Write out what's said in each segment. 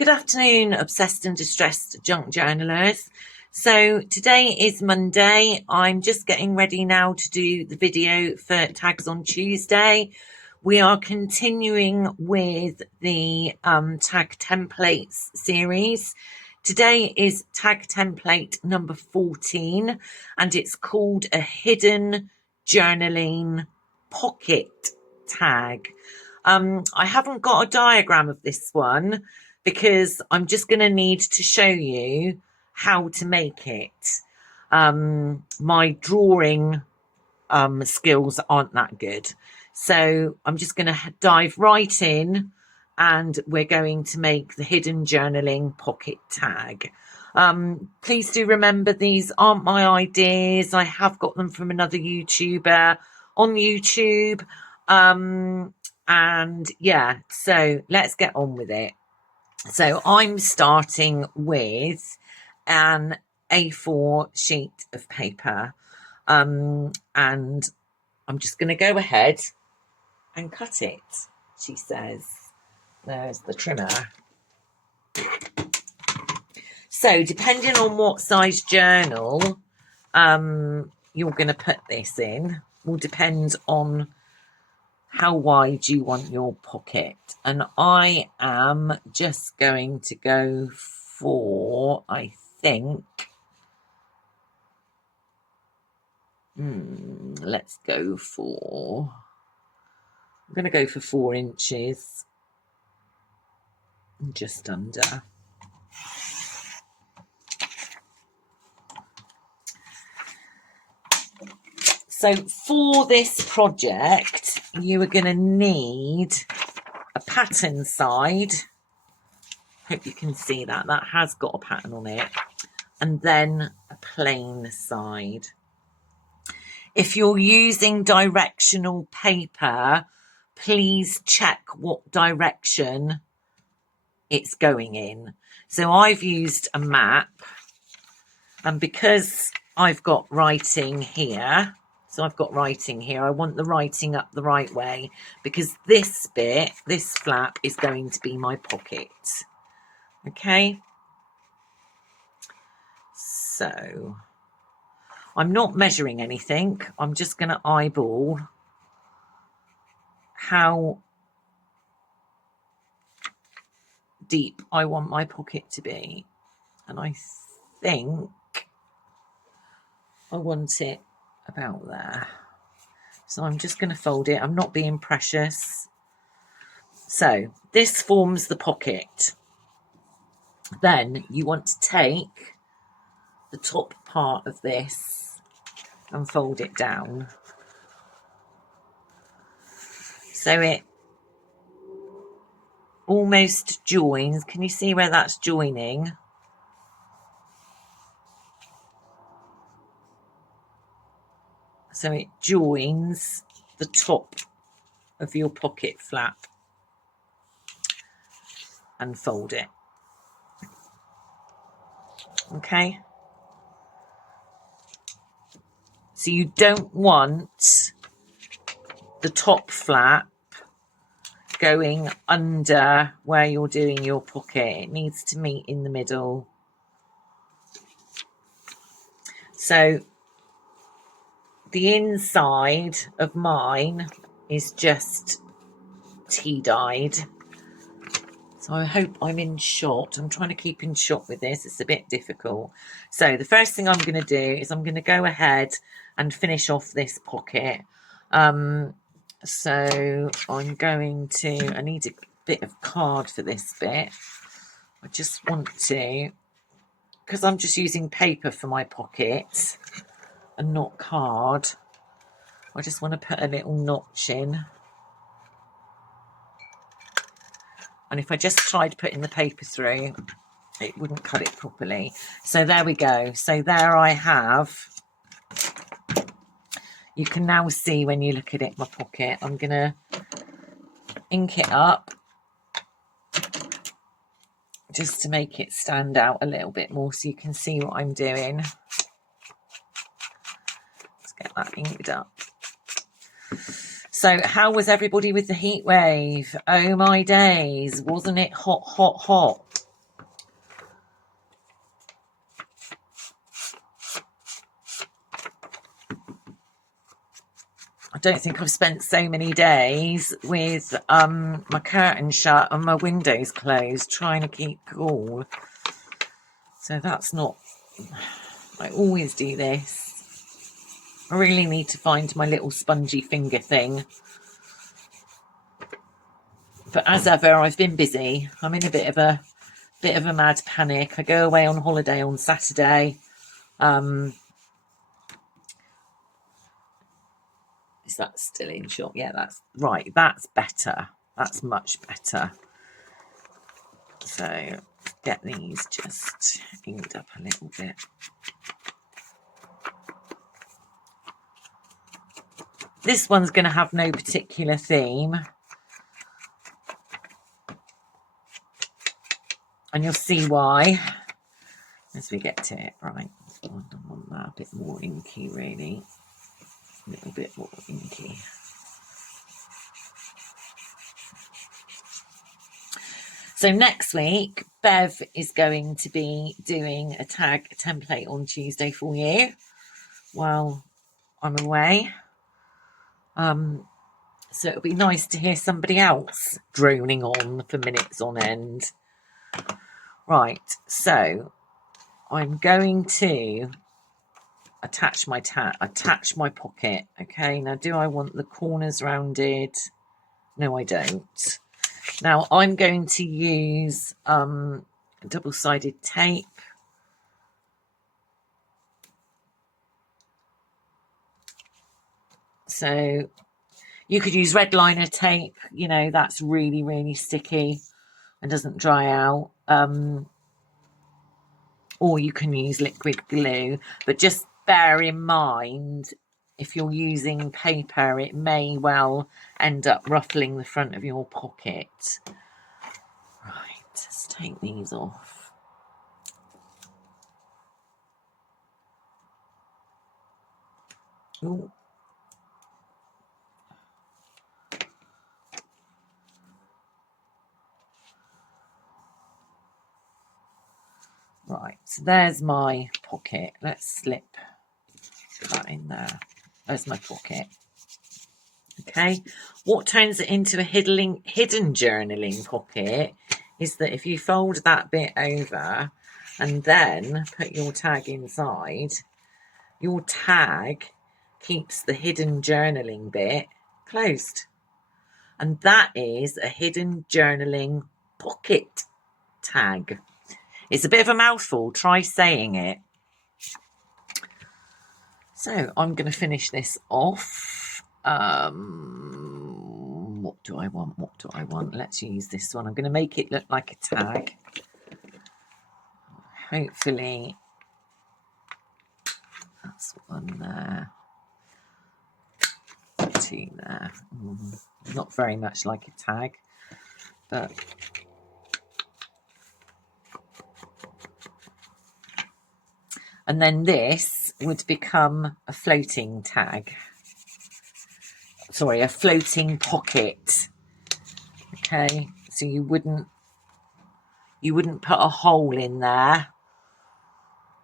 Good afternoon, obsessed and distressed junk journalers. So today is Monday. I'm just getting ready now to do the video for Tags on Tuesday. We are continuing with the tag templates series. Today is tag template number 14 and it's called a hidden journaling pocket tag. I haven't got a diagram of this one because I'm just going to need to show you how to make it. My drawing skills aren't that good. So I'm just going to dive right in and we're going to make the hidden journaling pocket tag. Please do remember these aren't my ideas. I have got them from another YouTuber on YouTube. And yeah, so let's get on with it. So I'm starting with an A4 sheet of paper, and I'm just going to go ahead and cut it, she says. There's the trimmer. So depending on what size journal you're going to put this in will depend on how wide you want your pocket. And I am just going to go for, I think, let's go for, I'm going to go for 4 inches, just under. So for this project, you are going to need a pattern side. Hope you can see that. That has got a pattern on it. And then a plain side. If you're using directional paper, please check what direction it's going in. So I've used a map. And because I've got writing here, I want the writing up the right way because this bit, this flap is going to be my pocket. Okay. So I'm not measuring anything. I'm just going to eyeball how deep I want my pocket to be. And I think I want it about there. So I'm just going to fold it. I'm not being precious. So this forms the pocket. Then you want to take the top part of this and fold it down. So it almost joins. Can you see where that's joining? So it joins the top of your pocket flap and fold it. Okay. So you don't want the top flap going under where you're doing your pocket. It needs to meet in the middle. So the inside of mine is just tea dyed. So I hope I'm in shot. I'm trying to keep in shot with this. It's a bit difficult. So the first thing I'm going to do is I'm going to go ahead and finish off this pocket. So I'm going to, I need a bit of card for this bit. I just want to, because I'm just using paper for my pocket and not card, I just want to put a little notch in. And if I just tried putting the paper through, it wouldn't cut it properly. So there we go. So there I have. You can now see when you look at it, my pocket. I'm going to ink it up just to make it stand out a little bit more so you can see what I'm doing. Let's get that inked up. So how was everybody with the heat wave? Oh my days, wasn't it hot, hot, hot? don't think I've spent so many days with my curtain shut and my windows closed trying to keep cool. So that's not, I always do this. I really need to find my little spongy finger thing. But as ever, I've been busy. I'm in a bit of a mad panic. I go away on holiday on Saturday. Is that still in shot? Yeah, that's right. That's better. That's much better. So get these just inked up a little bit. This one's going to have no particular theme. And you'll see why as we get to it. Right, I want that a bit more inky, really. A little bit more inky. So next week, Bev is going to be doing a tag template on Tuesday for you while I'm away. So it'll be nice to hear somebody else droning on for minutes on end. Right, so I'm going to attach my pocket. Okay, now do I want the corners rounded? No, I don't. Now I'm going to use double-sided tape. So you could use red liner tape, you know, that's really, really sticky and doesn't dry out. Or you can use liquid glue, but just bear in mind, if you're using paper, it may well end up ruffling the front of your pocket. Right, let's take these off. Ooh. Right, so there's my pocket. Let's slip that in there. There's my pocket. Okay, what turns it into a hidden journaling pocket is that if you fold that bit over and then put your tag inside, your tag keeps the hidden journaling bit closed. And that is a hidden journaling pocket tag. It's a bit of a mouthful. Try saying it. So I'm going to finish this off. What do I want? What do I want? Let's use this one. I'm going to make it look like a tag. Hopefully that's one there. Two there. Not very much like a tag, but and then this would become a floating tag. Sorry, a floating pocket. Okay, so you wouldn't put a hole in there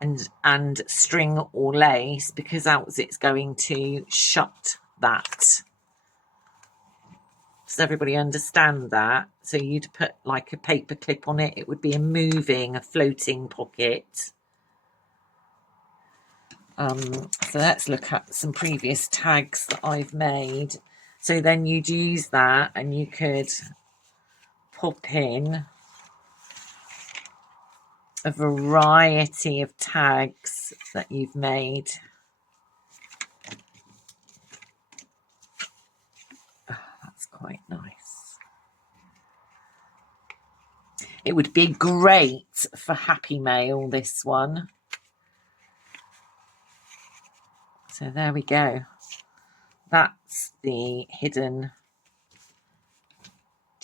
and string or lace, because else it's going to shut that. Does everybody understand that? So you'd put like a paper clip on it. It would be a floating pocket. So let's look at some previous tags that I've made. So then you'd use that and you could pop in a variety of tags that you've made. Oh, that's quite nice. It would be great for Happy Mail, this one. So there we go. That's the hidden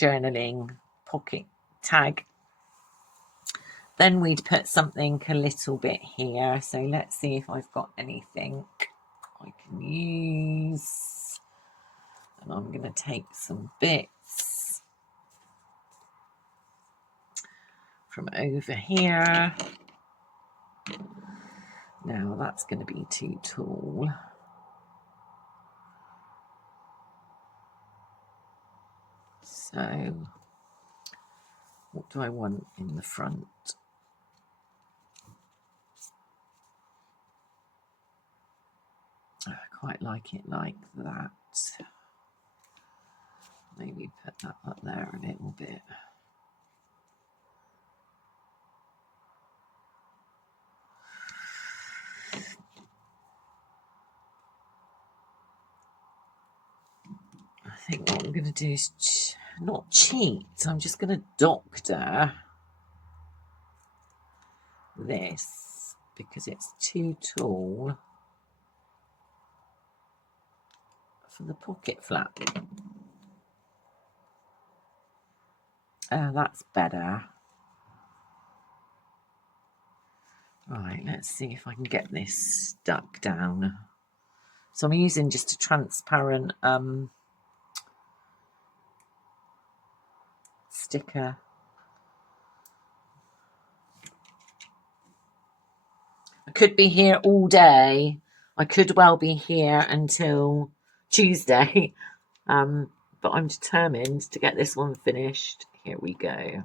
journaling pocket tag. Then we'd put something a little bit here. So let's see if I've got anything I can use. And I'm going to take some bits from over here. Now that's going to be too tall. So what do I want in the front? I quite like it like that. Maybe put that up there a little bit. I think what I'm going to do is not cheat. I'm just going to doctor this because it's too tall for the pocket flap. That's better. Right, let's see if I can get this stuck down. So I'm using just a transparent sticker. I could be here all day. I could well be here until Tuesday. But I'm determined to get this one finished. Here we go.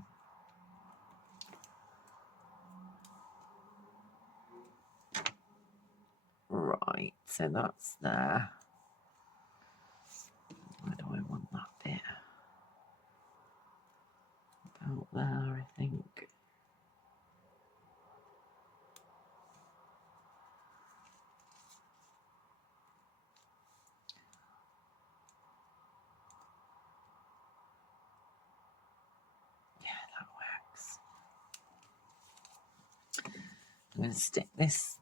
Right, so that's there. Where do I want that bit? About there, I think. Yeah, that works. I'm going to stick this.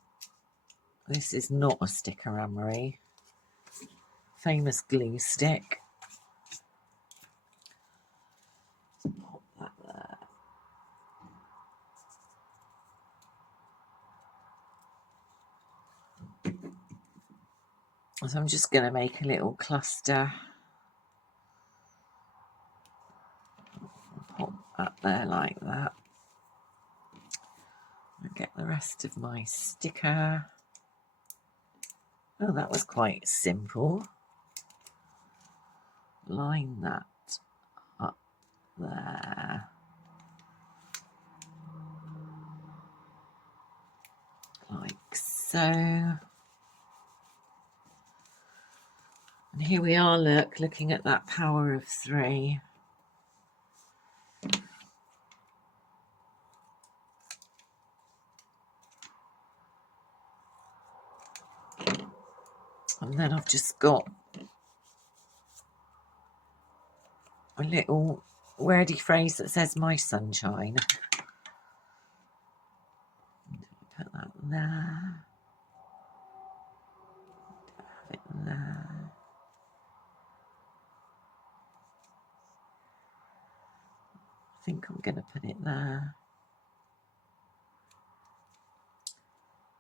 This is not a sticker, Anne-Marie. Famous glue stick. Pop that there. So I'm just going to make a little cluster. Pop that there like that. And get the rest of my sticker. Oh, that was quite simple. Line that up there. Like so. And here we are, look, looking at that power of 3. And then I've just got a little wordy phrase that says "my sunshine." Put that there. Have it there. I think I'm going to put it there.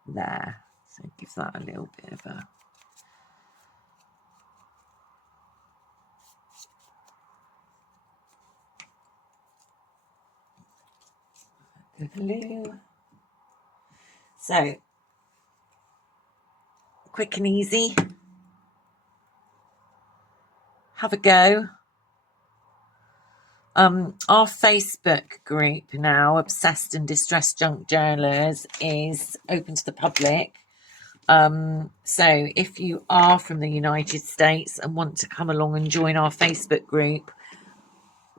There. So it gives that a little bit of a... glue. So, quick and easy. Have a go. Our Facebook group now, Obsessed and Distressed Junk Journalers, is open to the public. So if you are from the United States and want to come along and join our Facebook group,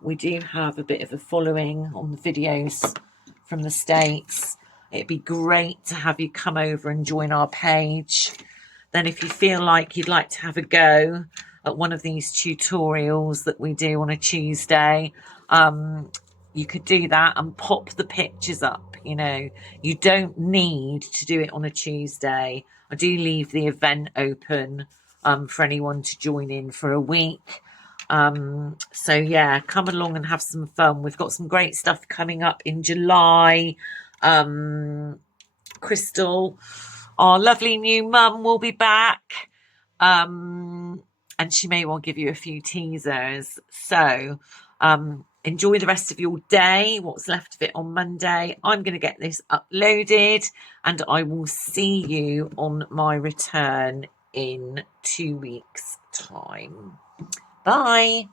we do have a bit of a following on the videos from the States. It'd be great to have you come over and join our page. Then if you feel like you'd like to have a go at one of these tutorials that we do on a Tuesday, you could do that and pop the pictures up. You know, you don't need to do it on a Tuesday. I do leave the event open for anyone to join in for a week. So yeah, come along and have some fun. We've got some great stuff coming up in July. Crystal, our lovely new mum, will be back. And she may well give you a few teasers. So enjoy the rest of your day, what's left of it on Monday. I'm going to get this uploaded and I will see you on my return in 2 weeks' time. Bye.